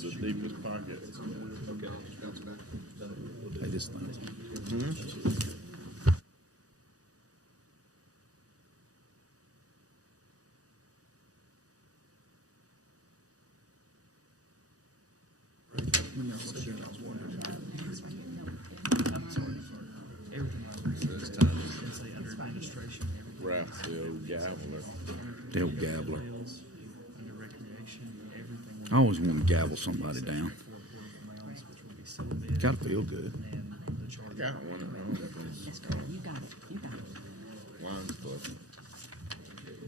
the deepest pockets. Okay. They just Ralph, the old gabbler. the old gabbler. I always want to gavel somebody down. Gotta feel good. I got one at home from You got it. You got it. Lions Club.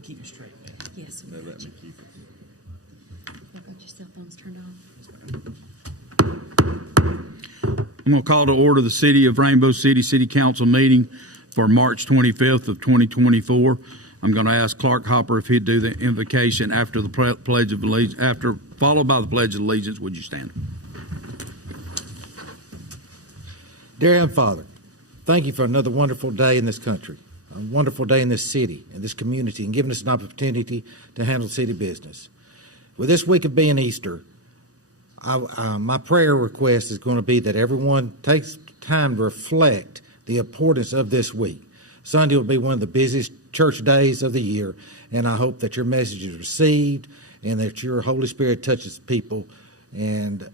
Keep it straight, man. Yes. They let me keep it. You've got your cell phones turned on. I'm going to call to order the City of Rainbow City City Council meeting for March 25th of 2024. I'm going to ask Clark Hopper if he'd do the invocation after the Pledge of Allegiance, followed by the Pledge of Allegiance. Would you stand? Dear Heavenly Father, thank you for another wonderful day in this country, a wonderful day in this city, in this community, and giving us an opportunity to handle city business. With this week of being Easter, my prayer request is going to be that everyone takes time to reflect the importance of this week. Sunday will be one of the busiest church days of the year, and I hope that your message is received and that your Holy Spirit touches people, and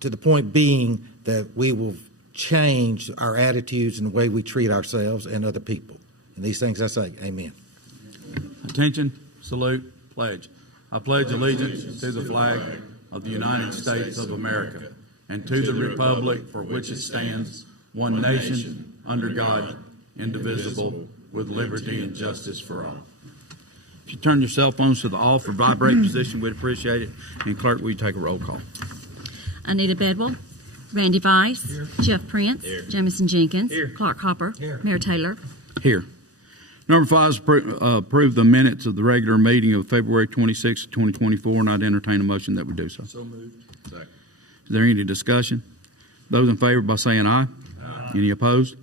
to the point being that we will change our attitudes and the way we treat ourselves and other people. And these things I say, amen. Attention, salute, pledge. I pledge allegiance to the flag of the United States of America and to the republic for which it stands, one nation, under God, indivisible, with liberty and justice for all. If you turn your cell phones to the off or vibrate position, we'd appreciate it. And Clerk, will you take a roll call? Anita Bedwell, Randy Weiss, Jeff Prince, Jamison Jenkins, Clark Hopper, Mayor Taylor. Here. Number 5 is approve the minutes of the regular meeting of February 26, 2024, and I'd entertain a motion that we do so. So moved. Second. Is there any discussion? Those in favor by saying aye. Any opposed?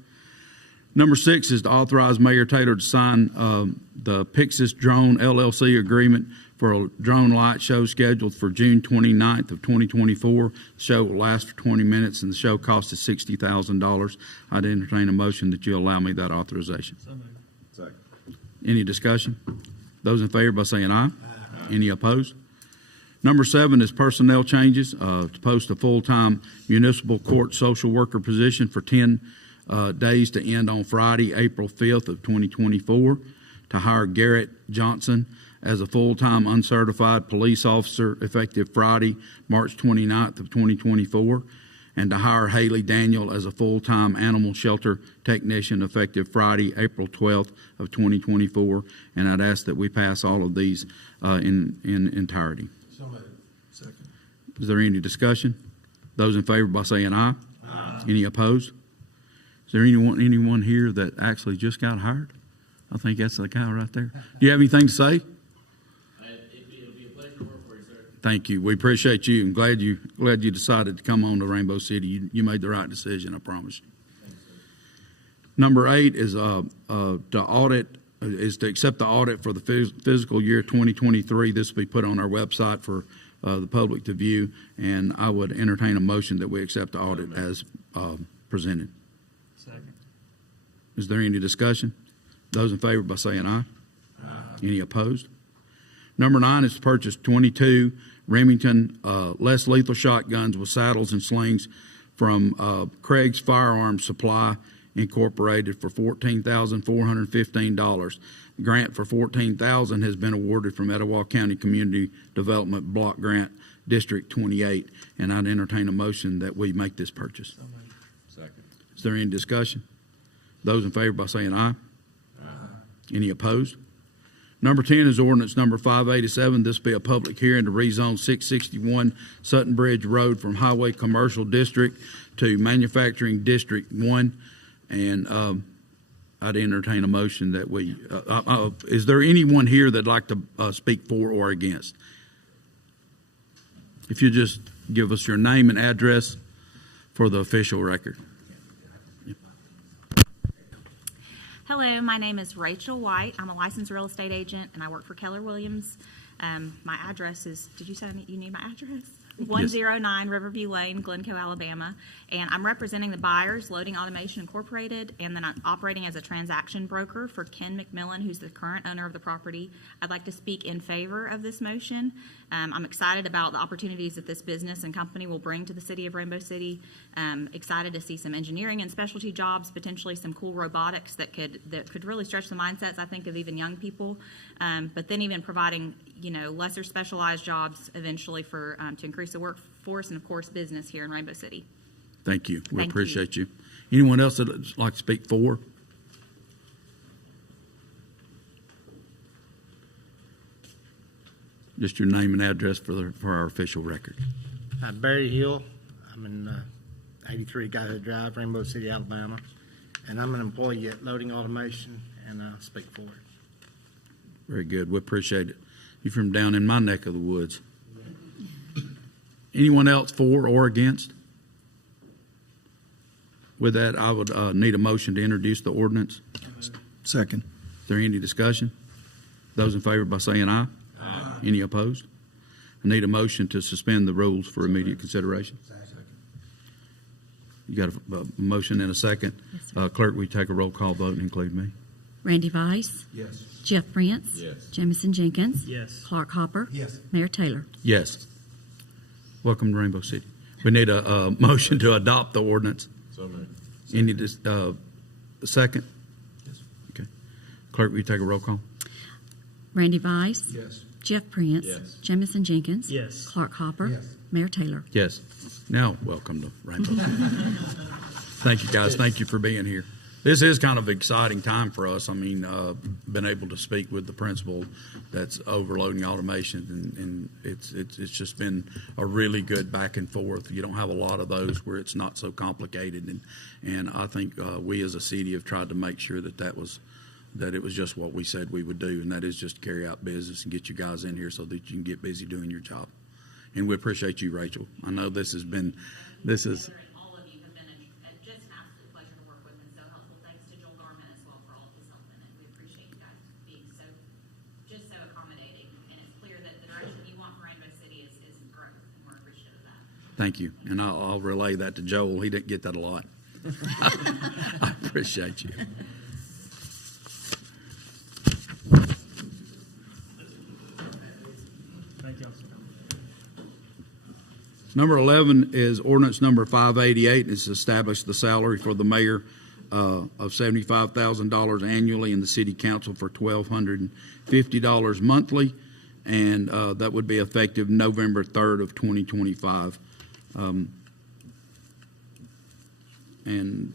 Number 6 is to authorize Mayor Taylor to sign the Pixis Drone LLC agreement for a drone light show scheduled for June 29th of 2024. The show will last for 20 minutes, and the show cost is $60,000. I'd entertain a motion that you allow me that authorization. So moved. Second. Any discussion? Those in favor by saying aye. Any opposed? Number 7 is personnel changes to post a full-time municipal court social worker position for 10 days to end on Friday, April 5th of 2024, to hire Garrett Johnson as a full-time uncertified police officer effective Friday, March 29th of 2024, and to hire Haley Daniel as a full-time animal shelter technician effective Friday, April 12th of 2024. And I'd ask that we pass all of these in entirety. So moved. Second. Is there any discussion? Those in favor by saying aye. Any opposed? Is there anyone here that actually just got hired? I think that's the guy right there. Do you have anything to say? It'll be a pleasure to work for you, sir. Thank you. We appreciate you and glad you decided to come on to Rainbow City. You made the right decision, I promise you. Number 8 is to accept the audit for the fiscal year 2023. This will be put on our website for the public to view, and I would entertain a motion that we accept the audit as presented. Second. Is there any discussion? Those in favor by saying aye. Any opposed? Number 9 is to purchase 22 Remington less lethal shotguns with saddles and slings from Craig's Firearms Supply Incorporated for $14,415. The grant for $14,000 has been awarded from Etowah County Community Development Block Grant District 28, and I'd entertain a motion that we make this purchase. So moved. Second. Is there any discussion? Those in favor by saying aye. Any opposed? Number 10 is ordinance number 587. This will be a public hearing to rezone 661 Sutton Bridge Road from Highway Commercial District to Manufacturing District 1. And I'd entertain a motion that we, is there anyone here that'd like to speak for or against? If you just give us your name and address for the official record. Hello, my name is Rachel White. I'm a licensed real estate agent, and I work for Keller Williams. My address is, did you say you need my address? 109 Riverview Lane, Glencoe, Alabama. And I'm representing the buyers, Loading Automation Incorporated, and then I'm operating as a transaction broker for Ken McMillan, who's the current owner of the property. I'd like to speak in favor of this motion. I'm excited about the opportunities that this business and company will bring to the city of Rainbow City. Excited to see some engineering and specialty jobs, potentially some cool robotics that could really stretch the mindsets, I think, of even young people. But then even providing, lesser specialized jobs eventually for to increase the workforce and, of course, business here in Rainbow City. Thank you. We Thank appreciate you. Anyone else that would like to speak for? Just your name and address for our official record. Barry Hill. I'm in 83 Guyhood Drive, Rainbow City, Alabama. And I'm an employee at Loading Automation, and I speak for it. Very good. We appreciate it. You're from down in my neck of the woods. Anyone else for or against? With that, I would need a motion to introduce the ordinance. Second. Is there any discussion? Those in favor by saying aye. Aye. Any opposed? I need a motion to suspend the rules for immediate consideration. You got a motion and a second. Yes, sir. Clerk, will you take a roll call vote and include me? Randy Vice. Yes. Jeff Prince. Yes. Jamison Jenkins. Yes. Clark Hopper. Yes. Mayor Taylor. Yes. Welcome to Rainbow City. We need a motion to adopt the ordinance. So moved. Any second? Yes. Okay. Clerk, will you take a roll call? Randy Vice. Yes. Jeff Prince. Yes. Jamison Jenkins. Yes. Clark Hopper. Yes. Mayor Taylor. Yes. Now, welcome to Rainbow City. Thank you, guys. Thank you for being here. This is kind of an exciting time for us. I mean, been able to speak with the principal that's overloading automation, and it's just been a really good back and forth. You don't have a lot of those where it's not so complicated, and I think we as a city have tried to make sure that it was just what we said we would do, and that is just carry out business and get you guys in here so that you can get busy doing your job. And we appreciate you, Rachel. I know this is. All of you have been just an absolute pleasure to work with and so helpful. Thanks to Joel Garman as well for all of his help in it. We appreciate you guys being so accommodating. And it's clear that the direction you want for Rainbow City is growth, and we're appreciative of that. Thank you. And I'll relay that to Joel. He didn't get that a lot. I appreciate you. Thank you. Number 11 is ordinance number 588. It's established the salary for the mayor of $75,000 annually and the city council for $1,250 monthly. And that would be effective November 3rd of 2025. And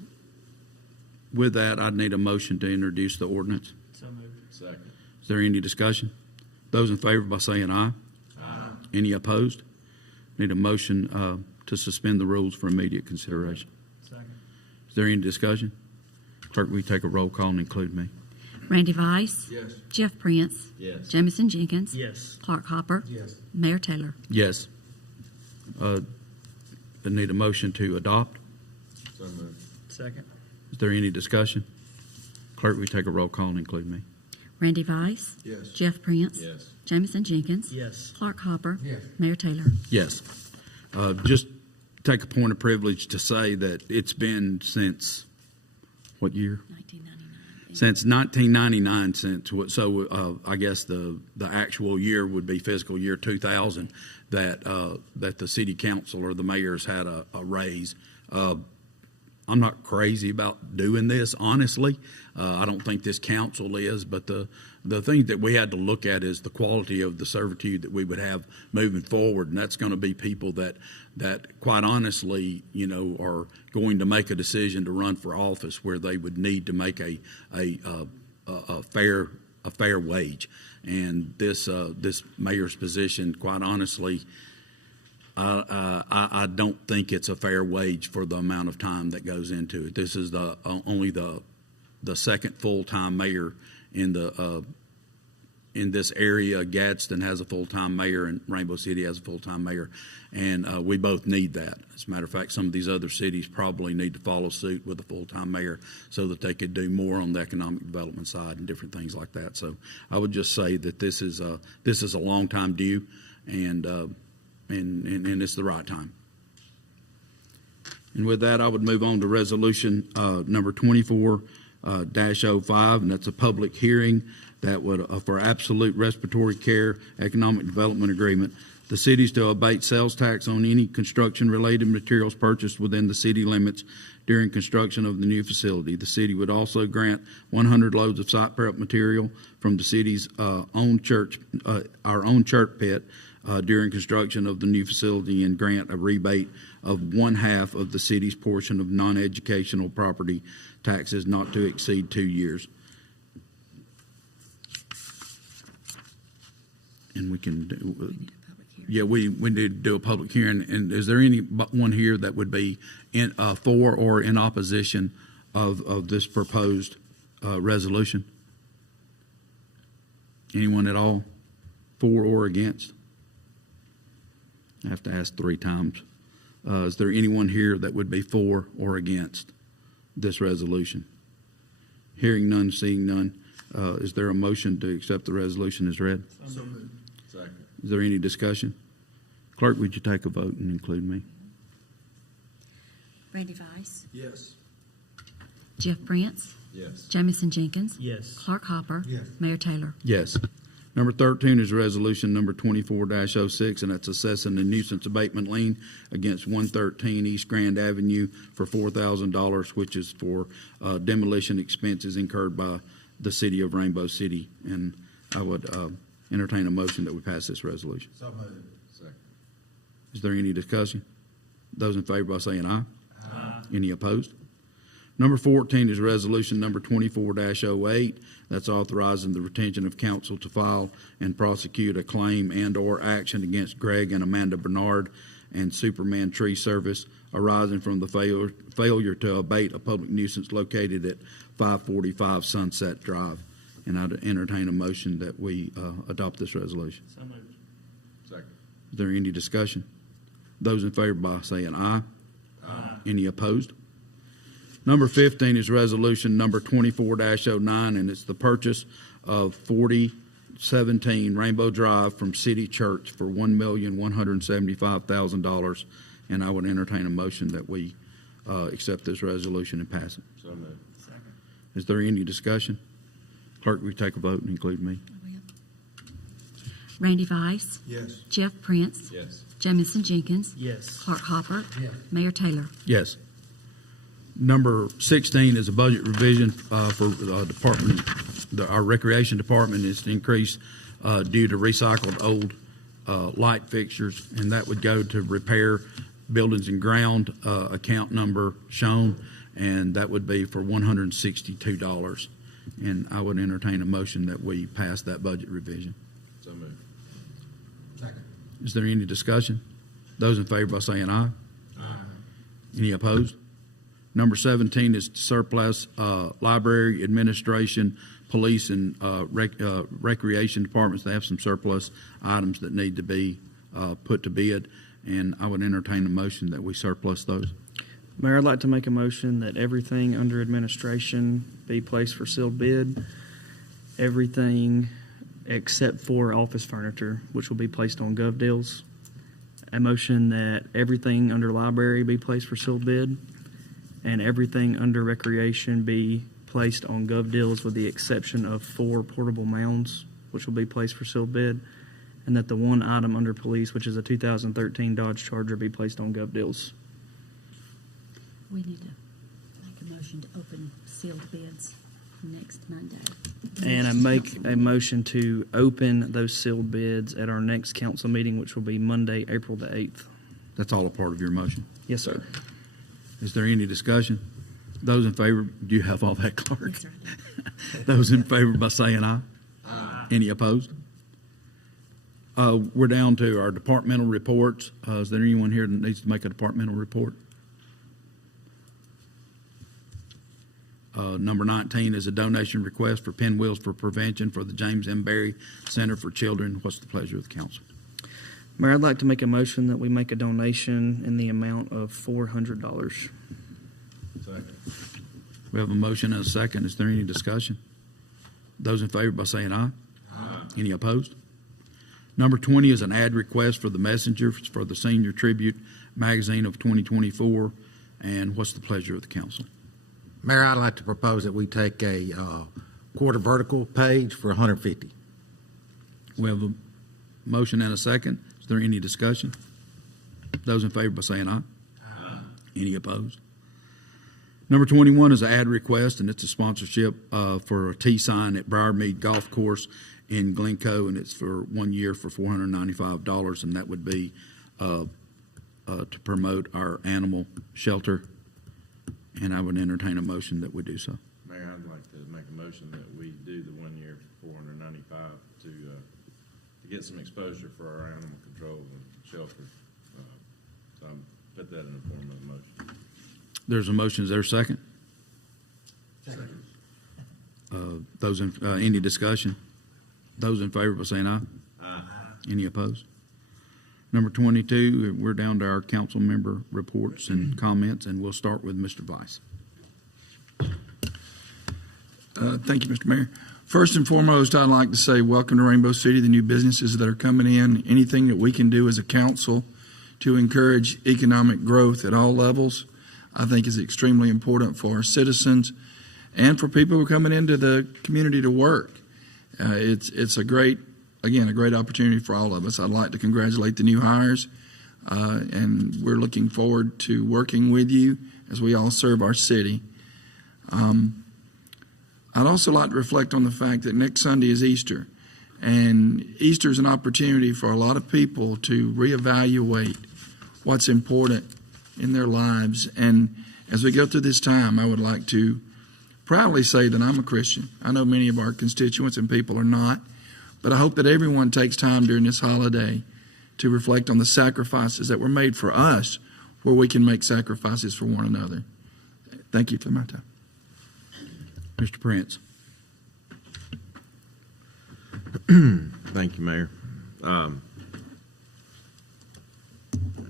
with that, I'd need a motion to introduce the ordinance. So moved. Second. Is there any discussion? Those in favor by saying aye. Aye. Any opposed? Need a motion to suspend the rules for immediate consideration. Second. Is there any discussion? Clerk, will you take a roll call and include me? Randy Vice. Yes. Jeff Prince. Yes. Jamison Jenkins. Yes. Clark Hopper. Yes. Mayor Taylor. Yes. I need a motion to adopt. So moved. Second. Is there any discussion? Clerk, will you take a roll call and include me? Randy Vice. Yes. Jeff Prince. Yes. Jamison Jenkins. Yes. Clark Hopper. Yes. Mayor Taylor. Yes. Just take a point of privilege to say that it's been since what year? 1999. Since 1999, so I guess the actual year would be fiscal year 2000 that the city council or the mayor's had a raise. I'm not crazy about doing this, honestly. I don't think this council is, but the thing that we had to look at is the quality of the servitude that we would have moving forward, and that's going to be people that quite honestly, are going to make a decision to run for office where they would need to make a fair wage. And this mayor's position, quite honestly, I don't think it's a fair wage for the amount of time that goes into it. This is only the second full-time mayor in this area. Gadsden has a full-time mayor, and Rainbow City has a full-time mayor, and we both need that. As a matter of fact, some of these other cities probably need to follow suit with a full-time mayor so that they could do more on the economic development side and different things like that. So I would just say that this is a long time due, and and it's the right time. And with that, I would move on to resolution number 24-05, and that's a public hearing that would, for absolute respiratory care economic development agreement. The cities to abate sales tax on any construction-related materials purchased within the city limits during construction of the new facility. The city would also grant 100 loads of site prep material from the city's our own church pit during construction of the new facility, and grant a rebate of 1/2 of the city's portion of non-educational property taxes not to exceed 2 years. And we can do, yeah, we need to do a public hearing. And is there anyone here that would be in for or in opposition of this proposed resolution? Anyone at all for or against? I have to ask 3 times. Is there anyone here that would be for or against this resolution? Hearing none, seeing none. Is there a motion to accept the resolution as read? Second. Is there any discussion? Clerk, would you take a vote and include me? Randy Vice, Yes. Jeff Prince, Yes. Jamison Jenkins, Yes. Clark Hopper, Yes. Mayor Taylor. Yes. Number 13 is resolution number 24-06, and that's assessing the nuisance abatement lien against 113 East Grand Avenue for $4,000, which is for demolition expenses incurred by the city of Rainbow City. And I would entertain a motion that we pass this resolution. So moved. Second. Is there any discussion? Those in favor by saying aye. Aye. Any opposed? Number 14 is resolution number 24-08. That's authorizing the retention of counsel to file and prosecute a claim and/or action against Greg and Amanda Bernard and Superman Tree Service arising from the failure to abate a public nuisance located at 545 Sunset Drive. And I'd entertain a motion that we adopt this resolution. So moved. Second. Is there any discussion? Those in favor by saying aye. Aye. Any opposed? Number 15 is resolution number 24-09, and it's the purchase of 4017 Rainbow Drive from City Church for $1,175,000. And I would entertain a motion that we accept this resolution and pass it. So moved. Second. Is there any discussion? Clerk, will you take a vote and include me? Randy Vice, Yes. Jeff Prince, Yes. Jamison Jenkins, Yes. Clark Hopper, Yes. Mayor Taylor. Yes. Number 16 is a budget revision for department. Our recreation department is to increase due to recycled old light fixtures, and that would go to repair buildings and ground, account number shown, and that would be for $162. And I would entertain a motion that we pass that budget revision. So moved. Second. Is there any discussion? Those in favor by saying aye. Aye. Any opposed? Number 17 is surplus library, administration, police, and recreation departments. They have some surplus items that need to be put to bid, and I would entertain a motion that we surplus those. Mayor, I'd like to make a motion that everything under administration be placed for sealed bid. Everything except for office furniture, which will be placed on Gov Deals. A motion that everything under library be placed for sealed bid, and everything under recreation be placed on Gov Deals with the exception of 4 portable mounds, which will be placed for sealed bid, and that the one item under police, which is a 2013 Dodge Charger, be placed on Gov Deals. We need to make a motion to open sealed bids next Monday. And I make a motion to open those sealed bids at our next council meeting, which will be Monday, April the 8th. That's all a part of your motion. Yes, sir. Is there any discussion? Those in favor, do you have all that, Clark? Yes, sir. Those in favor by saying aye. Aye. Any opposed? We're down to our departmental reports. Is there anyone here that needs to make a departmental report? Number 19 is a donation request for Pinwheels for Prevention for the James M. Berry Center for Children. What's the pleasure of the council? Mayor, I'd like to make a motion that we make a donation in the amount of $400. Second. We have a motion and a second. Is there any discussion? Those in favor by saying aye. Aye. Any opposed? Number 20 is an ad request for the Messenger for the Senior Tribute Magazine of 2024. And what's the pleasure of the council? Mayor, I'd like to propose that we take a quarter vertical page for $150. We have a motion and a second. Is there any discussion? Those in favor by saying aye. Aye. Any opposed? Number 21 is an ad request, and it's a sponsorship for a T sign at Briarmead Golf Course in Glencoe, and it's for 1 year for $495, and that would be to promote our animal shelter. And I would entertain a motion that we do so. Mayor, I'd like to make a motion that we do the 1 year for $495 to get some exposure for our animal control and shelter. So I'll put that in the form of a motion. There's a motion. Is there a second? Second. Any discussion? Those in favor by saying aye. Aye. Any opposed? Number 22, we're down to our council member reports and comments, and we'll start with Mr. Vice. Thank you, Mr. Mayor. First and foremost, I'd like to say welcome to Rainbow City, the new businesses that are coming in. Anything that we can do as a council to encourage economic growth at all levels, I think is extremely important for our citizens and for people who are coming into the community to work. It's a great opportunity for all of us. I'd like to congratulate the new hires, and we're looking forward to working with you as we all serve our city. I'd also like to reflect on the fact that next Sunday is Easter, and Easter is an opportunity for a lot of people to reevaluate what's important in their lives. And as we go through this time, I would like to proudly say that I'm a Christian. I know many of our constituents and people are not, but I hope that everyone takes time during this holiday to reflect on the sacrifices that were made for us, where we can make sacrifices for one another. Thank you for my time. Mr. Prince. Thank you, Mayor. I'm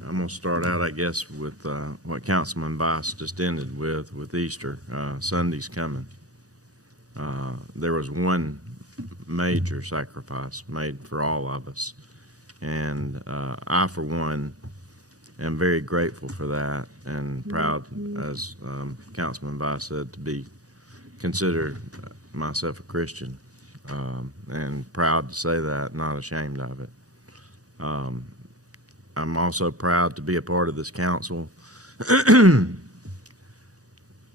going to start out, I guess, with what Councilman Vice just ended with Easter. Sunday's coming. There was one major sacrifice made for all of us, and I, for one, am very grateful for that and proud, as Councilman Vice said, to be considered myself a Christian, and proud to say that, not ashamed of it. I'm also proud to be a part of this council,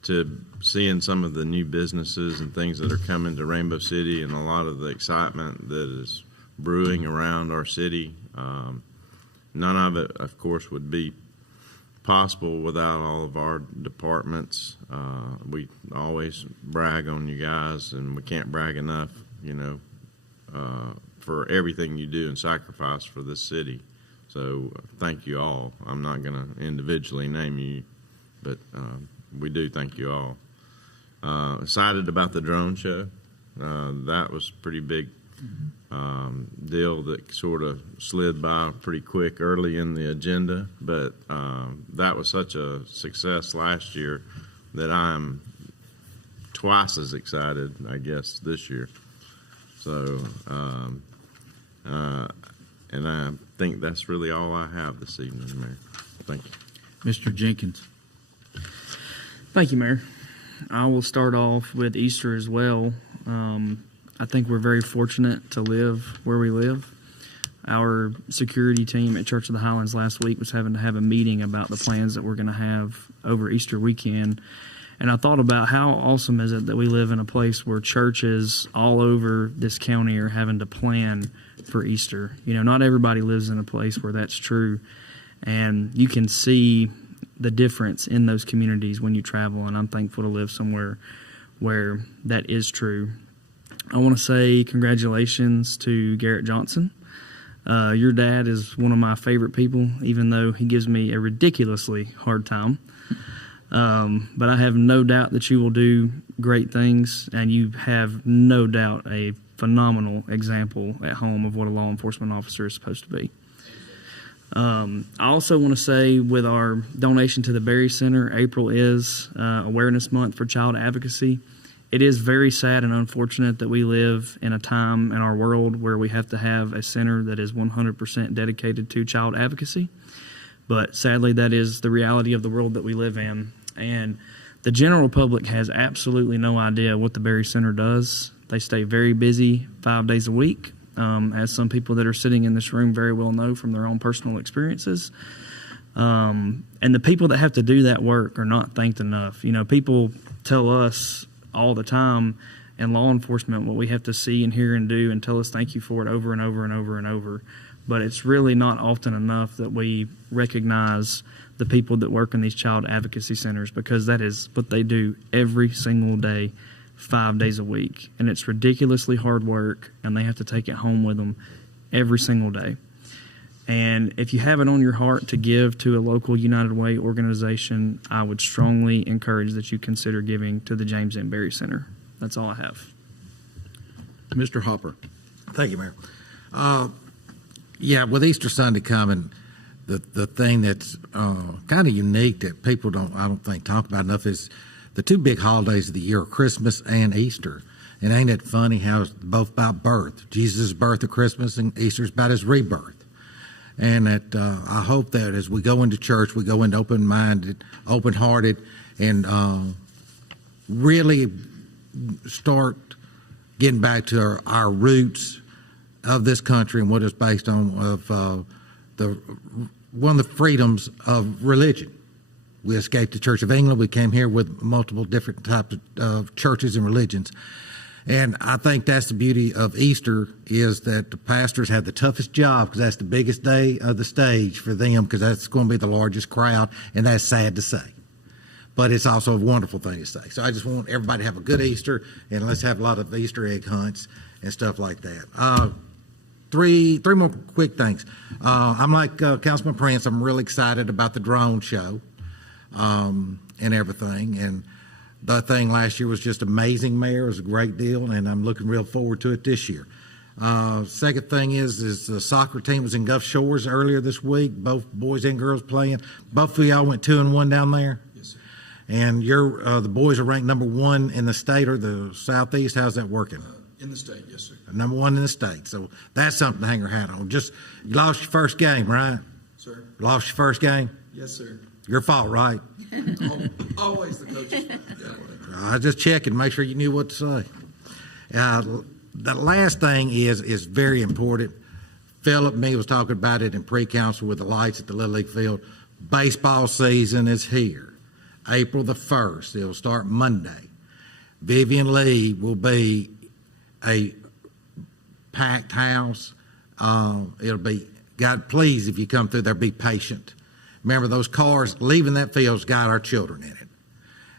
to seeing some of the new businesses and things that are coming to Rainbow City and a lot of the excitement that is brewing around our city. None of it, of course, would be possible without all of our departments. We always brag on you guys, and we can't brag enough, for everything you do and sacrifice for this city. So thank you all. I'm not going to individually name you, but we do thank you all. Excited about the drone show. That was a pretty big deal that sort of slid by pretty quick early in the agenda, but that was such a success last year that I'm twice as excited, I guess, this year. So, and I think that's really all I have this evening, Mayor. Thank you. Mr. Jenkins. Thank you, Mayor. I will start off with Easter as well. I think we're very fortunate to live where we live. Our security team at Church of the Highlands last week was having to have a meeting about the plans that we're going to have over Easter weekend. And I thought about how awesome is it that we live in a place where churches all over this county are having to plan for Easter. Not everybody lives in a place where that's true. And you can see the difference in those communities when you travel, and I'm thankful to live somewhere where that is true. I want to say congratulations to Garrett Johnson. Your dad is one of my favorite people, even though he gives me a ridiculously hard time. But I have no doubt that you will do great things, and you have no doubt a phenomenal example at home of what a law enforcement officer is supposed to be. I also want to say, with our donation to the Berry Center, April is Awareness Month for Child Advocacy, it is very sad and unfortunate that we live in a time in our world where we have to have a center that is 100% dedicated to child advocacy. But sadly, that is the reality of the world that we live in. And the general public has absolutely no idea what the Berry Center does. They stay very busy 5 days a week, as some people that are sitting in this room very well know from their own personal experiences. And the people that have to do that work are not thanked enough. You know, people tell us all the time in law enforcement what we have to see and hear and do and tell us thank you for it over and over and over and over. But it's really not often enough that we recognize the people that work in these child advocacy centers, because that is what they do every single day, 5 days a week. And it's ridiculously hard work, and they have to take it home with them every single day. And if you have it on your heart to give to a local United Way organization, I would strongly encourage that you consider giving to the James M. Berry Center. That's all I have. Mr. Hopper. Thank you, Mayor. Yeah, with Easter Sunday coming, the thing that's kind of unique that people I don't think talk about enough is the two big holidays of the year, Christmas and Easter. And ain't it funny how it's both about birth? Jesus' birth at Christmas and Easter's about his rebirth. And that I hope that as we go into church, we go into open-minded, open-hearted, and really start getting back to our roots of this country and what it's based on one of the freedoms of religion. We escaped the Church of England. We came here with multiple different types of churches and religions. And I think that's the beauty of Easter, is that the pastors have the toughest job, because that's the biggest day of the stage for them, because that's going to be the largest crowd, and that's sad to say. But it's also a wonderful thing to say. So I just want everybody to have a good Easter, and let's have a lot of Easter egg hunts and stuff like that. Three more quick things. I'm like Councilman Prince. I'm really excited about the drone show and everything. And the thing last year was just amazing, Mayor. It was a great deal, and I'm looking real forward to it this year. Second thing is the soccer team was in Gulf Shores earlier this week, both boys and girls playing. Both of y'all went 2-1 down there. Yes, sir. And the boys are ranked number 1 in the state or the Southeast. How's that working? In the state, yes, sir. Number 1 in the state. So that's something to hang your hat on. You lost your first game, right? Sir? Lost your first game? Yes, sir. Your fault, right? Always the coach's fault. I was just checking, make sure you knew what to say. The last thing is very important. Philip and me was talking about it in pre-council with the lights at the Little League field. Baseball season is here. April the 1st. It'll start Monday. Vivian Lee will be a packed house. It'll be, God, please, if you come through there, be patient. Remember, those cars leaving that field's got our children in it.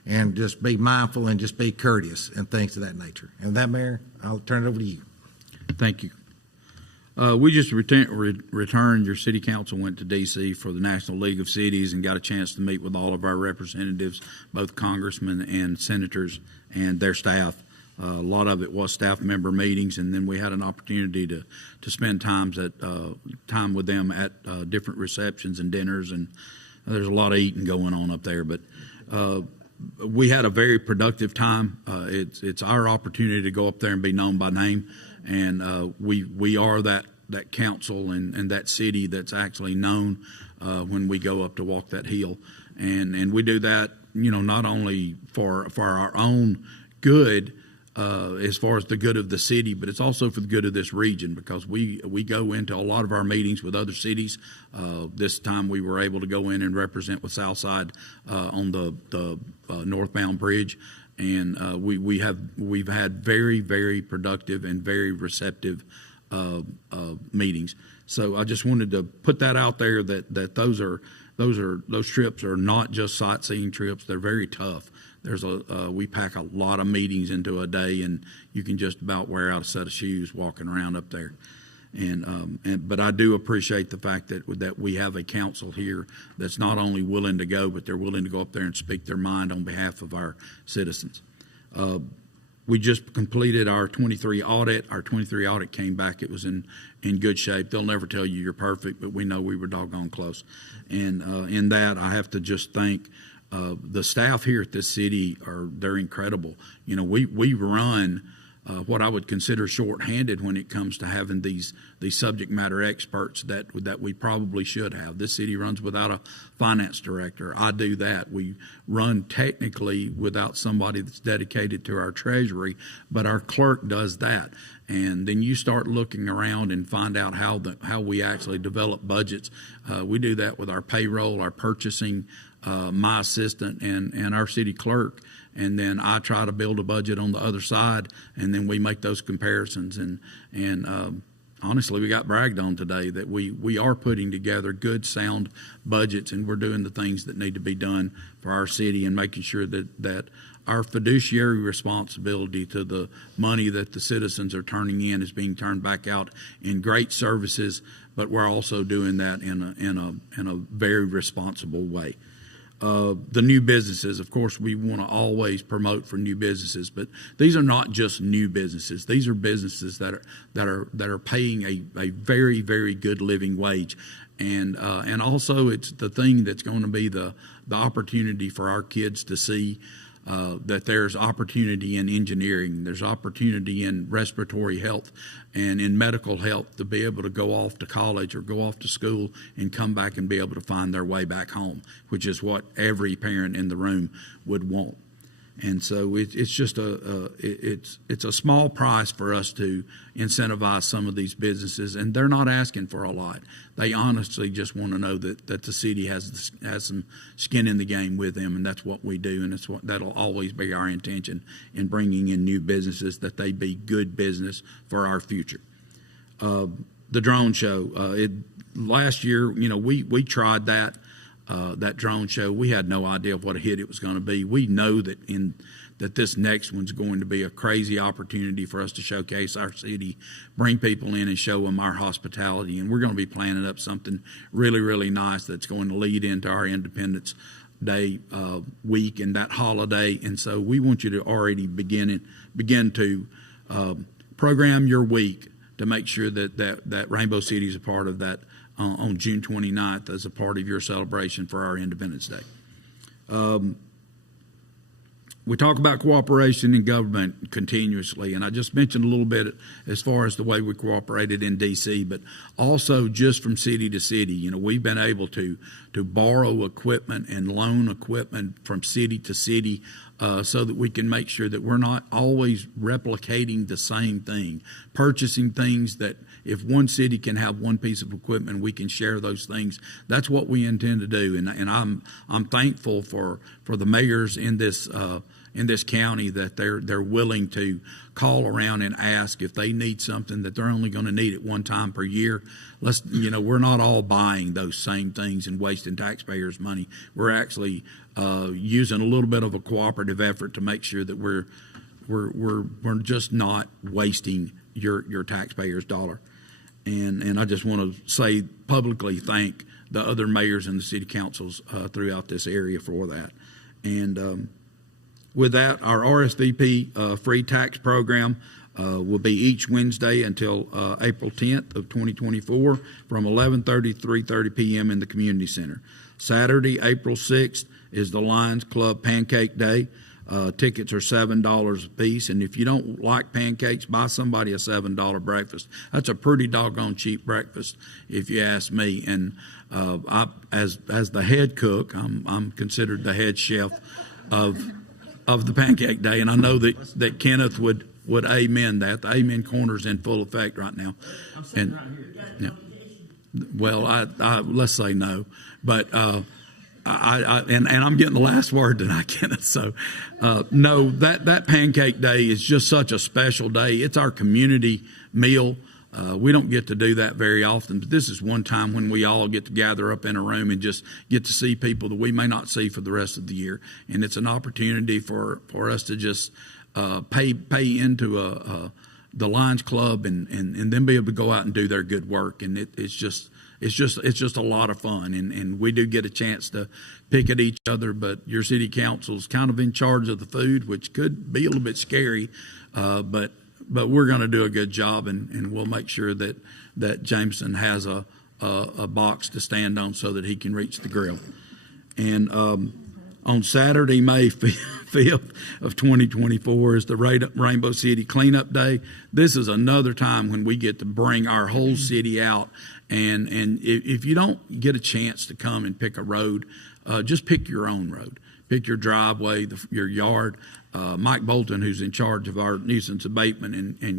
And just be mindful and just be courteous and things of that nature. And with that, Mayor, I'll turn it over to you. Thank you. We just returned. Your city council went to D.C. for the National League of Cities and got a chance to meet with all of our representatives, both congressmen and senators and their staff. A lot of it was staff member meetings, and then we had an opportunity to spend time with them at different receptions and dinners, and there's a lot of eating going on up there. But we had a very productive time. It's our opportunity to go up there and be known by name, and we are that council and that city that's actually known when we go up to walk that hill, and we do that, not only for our own good, as far as the good of the city, but it's also for the good of this region, because we go into a lot of our meetings with other cities. This time we were able to go in and represent with Southside on the northbound bridge, and we've had very, very productive and very receptive meetings. So I just wanted to put that out there that those trips are not just sightseeing trips. They're very tough. We pack a lot of meetings into a day, and you can just about wear out a set of shoes walking around up there. But I do appreciate the fact that we have a council here that's not only willing to go, but they're willing to go up there and speak their mind on behalf of our citizens. We just completed our 23 audit. Our 23 audit came back. It was in good shape. They'll never tell you you're perfect, but we know we were doggone close. And in that, I have to just thank The staff here at this city they're incredible. You know, we run what I would consider shorthanded when it comes to having these subject matter experts that we probably should have. This city runs without a finance director. I do that. We run technically without somebody that's dedicated to our treasury, but our clerk does that. And then you start looking around and find out how we actually develop budgets. We do that with our payroll, our purchasing, my assistant, and our city clerk. And then I try to build a budget on the other side, and then we make those comparisons. And honestly, we got bragged on today that we are putting together good, sound budgets, and we're doing the things that need to be done for our city and making sure that our fiduciary responsibility to the money that the citizens are turning in is being turned back out in great services, but we're also doing that in a very responsible way. The new businesses, of course, we want to always promote for new businesses, but these are not just new businesses. These are businesses that are paying a very, very good living wage, and also it's the thing that's going to be the opportunity for our kids to see. That there's opportunity in engineering, there's opportunity in respiratory health and in medical health to be able to go off to college or go off to school and come back and be able to find their way back home, which is what every parent in the room would want. And so it's just it's a small price for us to incentivize some of these businesses, and they're not asking for a lot. They honestly just want to know that the city has some skin in the game with them, and that's what we do, and that'll always be our intention in bringing in new businesses, that they be good business for our future. The drone show, last year, you know, we tried that. That drone show, we had no idea what a hit it was going to be. We know that this next one's going to be a crazy opportunity for us to showcase our city, bring people in and show them our hospitality, and we're going to be planning up something really, really nice that's going to lead into our Independence Day week and that holiday. And so we want you to already begin to program your week to make sure that Rainbow City is a part of that on June 29th as a part of your celebration for our Independence Day. We talk about cooperation in government continuously, and I just mentioned a little bit as far as the way we cooperated in D.C., but also just from city to city. You know, we've been able to borrow equipment and loan equipment from city to city so that we can make sure that we're not always replicating the same thing, purchasing things that if one city can have one piece of equipment, we can share those things. That's what we intend to do, and I'm thankful for the mayors in this county that they're willing to call around and ask if they need something that they're only going to need it one time per year. We're not all buying those same things and wasting taxpayers' money. We're actually using a little bit of a cooperative effort to make sure that we're just not wasting your taxpayers' dollar. And I just want to say publicly thank the other mayors and the city councils throughout this area for that. And with that, our RSVP free tax program will be each Wednesday until April 10th of 2024 from 11:30 to 3:30 p.m. in the community center. Saturday, April 6th is the Lions Club Pancake Day. Tickets are $7 a piece, and if you don't like pancakes, buy somebody a $7 breakfast. That's a pretty doggone cheap breakfast, if you ask me. And I, as the head cook, I'm considered the head chef of the Pancake Day, and I know that Kenneth would amen that. The amen corner's in full effect right now. I'm sitting right here. Yeah. Well, I let's say no, but and I'm getting the last word tonight, Kenneth. So no, that Pancake Day is just such a special day. It's our community meal. We don't get to do that very often, but this is one time when we all get to gather up in a room and just get to see people that we may not see for the rest of the year. And it's an opportunity for us to just pay into the Lions Club and then be able to go out and do their good work. And it's just a lot of fun. And we do get a chance to pick at each other, but your city council's kind of in charge of the food, which could be a little bit scary, but we're going to do a good job, and we'll make sure that Jameson has a box to stand on so that he can reach the grill. And On Saturday, May 5th of 2024 is the Rainbow City Cleanup Day. This is another time when we get to bring our whole city out. And if you don't get a chance to come and pick a road, just pick your own road. Pick your driveway, your yard. Mike Bolton, who's in charge of our nuisance abatement and